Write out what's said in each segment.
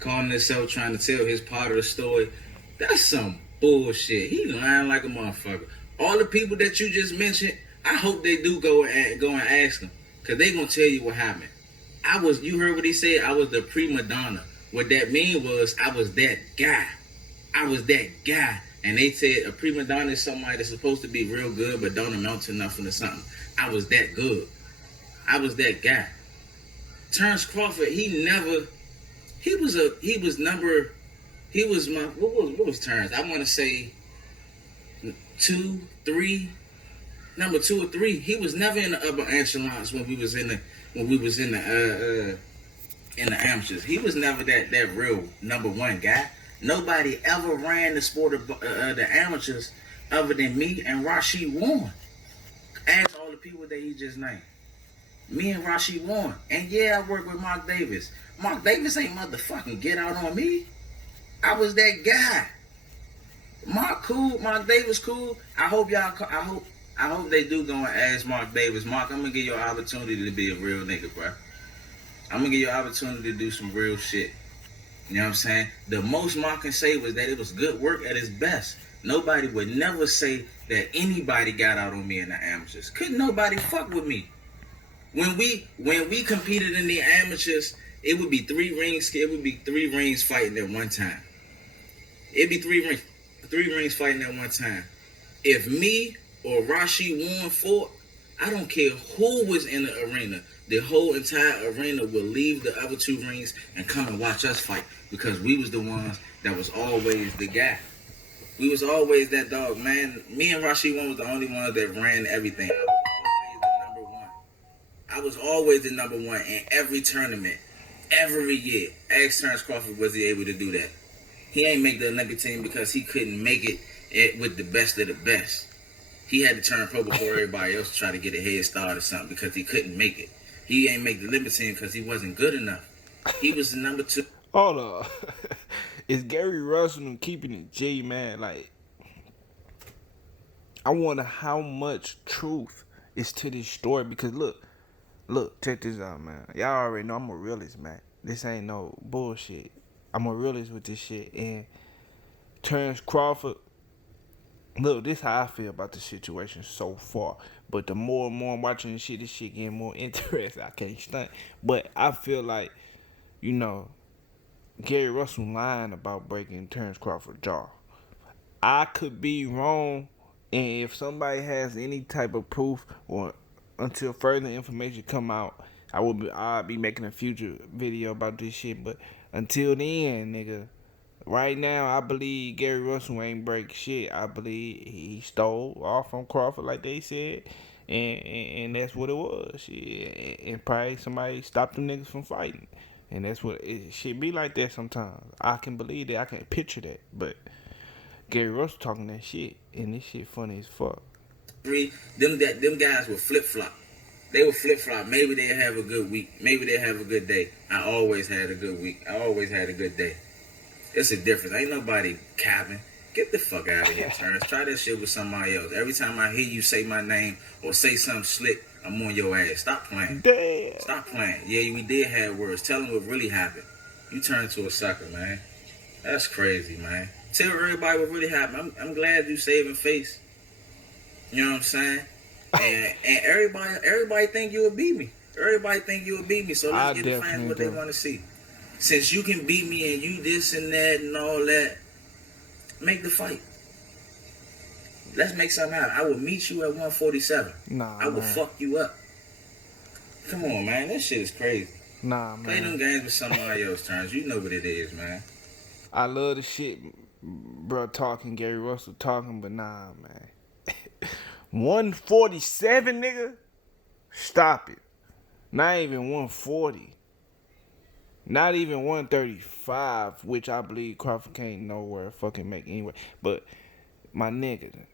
calling himself trying to tell his part of the story. That's some bullshit. He lying like a motherfucker. All the people that you just mentioned, I hope they do go and ask them, cause they gonna tell you what happened. You heard what he said? I was the prima donna. What that mean was I was that guy. I was that guy. And they said a prima donna is somebody that's supposed to be real good but don't amount to nothing or something. I was that good. I was that guy. Terrence Crawford, he was my what was Terrence? I want to say 2, 3, number 2 or 3. He was never in the upper echelons when we was in the amateurs. He was never that real number 1 guy. Nobody ever ran the sport of the amateurs other than me and Rashid Warren. Ask all the people that he just named. Me and Rashid Warren. And yeah, I work with Mark Davis. Mark Davis ain't motherfucking get out on me. I was that guy. Mark cool. Mark Davis cool. I hope they do go and ask Mark Davis. Mark, I'm gonna give you an opportunity to be a real nigga, bro. I'm gonna give you an opportunity to do some real shit. You know what I'm saying? The most Mark can say was that it was good work at its best. Nobody would never say that anybody got out on me in the amateurs. Couldn't nobody fuck with me. When we competed in the amateurs, it would be 3 rings. It would be 3 rings fighting at one time. It'd be 3 rings fighting at one time. If me or Rashid Warren fought, I don't care who was in the arena. The whole entire arena would leave the other 2 rings and come and watch us fight because we was the ones that was always the guy. We was always that dog, man. Me and Rashid Warren was the only ones that ran everything. I was always the number 1 in every tournament, every year. Ask Terrence Crawford, was he able to do that? He ain't make the Olympic team because he couldn't make it with the best of the best. He had to turn pro before everybody else to try to get a head start or something because he couldn't make it. He ain't make the Olympic team because he wasn't good enough. He was the number 2. Hold on. Is Gary Russell keeping it G, man? Like, I wonder how much truth is to this story because look, check this out, man. Y'all already know I'm a realist, man. This ain't no bullshit. I'm a realist with this shit. And Terrence Crawford, look, this how I feel about the situation so far. But the more and more I'm watching this shit getting more interesting. I can't stunt. But I feel like, Gary Russell lying about breaking Terrence Crawford's jaw. I could be wrong, and if somebody has any type of proof or until further information come out, I'll be making a future video about this shit. But until then, nigga, right now I believe Gary Russell ain't break shit. I believe he stole off from Crawford, like they said, and that's what it was. Shit. And probably somebody stopped them niggas from fighting. And that's what it should be like that sometimes. I can believe that. I can picture that. But Gary Russell talking that shit, and this shit funny as fuck. Them guys would flip flop. They would flip flop. Maybe they'll have a good week. Maybe they'll have a good day. I always had a good week. I always had a good day. It's a difference. Ain't nobody capping. Get the fuck out of here, Terrence. Try that shit with somebody else. Every time I hear you say my name or say something slick, I'm on your ass. Stop playing. Damn. Stop playing. Yeah, we did have words. Tell them what really happened. You turned into a sucker, man. That's crazy, man. Tell everybody what really happened. I'm glad you saving face. You know what I'm saying? And everybody think you will beat me. Everybody think you will beat me. So let's get the fans what they want to see. Since you can beat me and you this and that and all that, make the fight. Let's make something happen. I will meet you at 147. I will fuck you up. Come on, man. That shit is crazy. Nah, man. Play them games with somebody else, Terrence. You know what it is, man. I love the shit, bro, talking, Gary Russell talking, but nah, man. 147, nigga? Stop it. Not even 140. Not even 135, which I believe Crawford can't nowhere fucking make anyway. But, my nigga,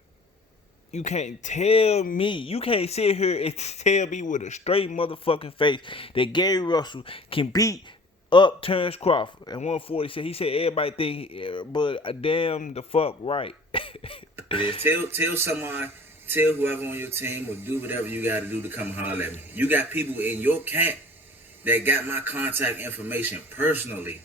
you can't tell me, you can't sit here and tell me with a straight motherfucking face that Gary Russell can beat up Terrence Crawford at 147. He said everybody think, but damn the fuck right. Tell whoever on your team or do whatever you got to do to come holler at me. You got people in your camp that got my contact information personally.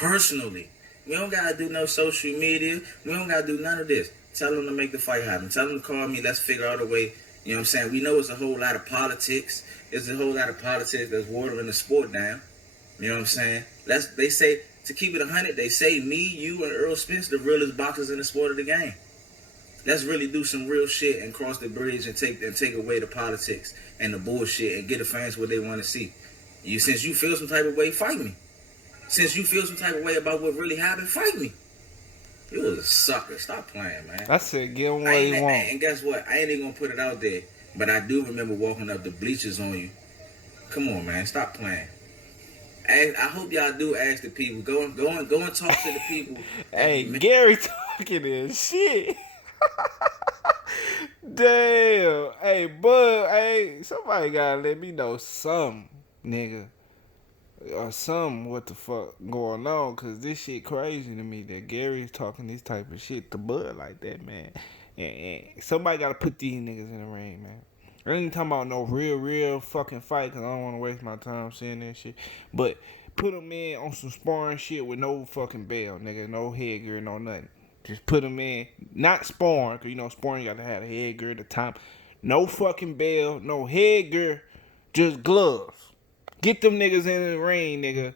Personally. We don't gotta do no social media. We don't gotta do none of this. Tell them to make the fight happen. Tell them to call me. Let's figure out a way. You know what I'm saying? We know it's a whole lot of politics. It's a whole lot of politics that's watering the sport down. You know what I'm saying? They say, to keep it 100, they say me, you, and Earl Spence, the realest boxers in the sport of the game. Let's really do some real shit and cross the bridge and take away the politics and the bullshit and get the fans what they want to see. Since you feel some type of way, fight me. Since you feel some type of way about what really happened, fight me. You was a sucker. Stop playing, man. I said, get him what he want. And guess what? I ain't even gonna put it out there, but I do remember walking up the bleachers on you. Come on, man. Stop playing. I hope y'all do ask the people. Go and talk to the people. Hey, Gary talking this shit. Damn. Hey, Bud. Hey, somebody gotta let me know something, nigga. Or something what the fuck going on, cause this shit crazy to me that Gary's talking this type of shit to Bud like that, man. And somebody gotta put these niggas in the ring, man. I ain't talking about no real fucking fight, cause I don't want to waste my time saying that shit. But put them in on some sparring shit with no fucking bell, nigga, no headgear, no nothing. Just put them in, not sparring, cause you know sparring you gotta have a headgear at the top. No fucking bell, no headgear, just gloves. Get them niggas in the ring, nigga,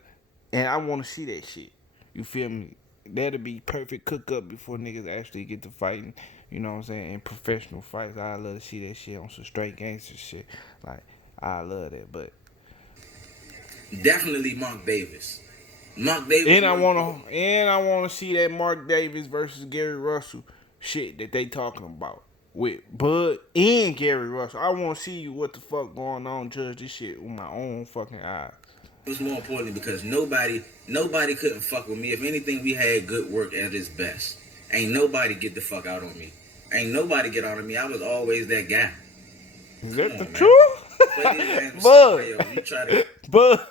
and I want to see that shit. You feel me? That'll be perfect cook up before niggas actually get to fighting. You know what I'm saying? In professional fights, I love to see that shit on some straight gangster shit. Like, I love that, but definitely Mark Davis. Mark Davis. And I wanna see that Mark Davis versus Gary Russell shit that they talking about with Bud and Gary Russell. I want to see what the fuck going on, judge this shit with my own fucking eyes. It was more important because nobody couldn't fuck with me. If anything, we had good work at its best. Ain't nobody get the fuck out on me. Ain't nobody get out on me. I was always that guy. Is that the truth? Bud. Bud.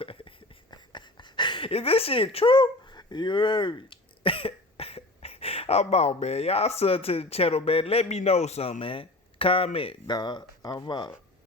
Is this shit true? You heard me? I'm out, man. Y'all sub to the channel, man. Let me know something, man. Comment, dog. I'm out.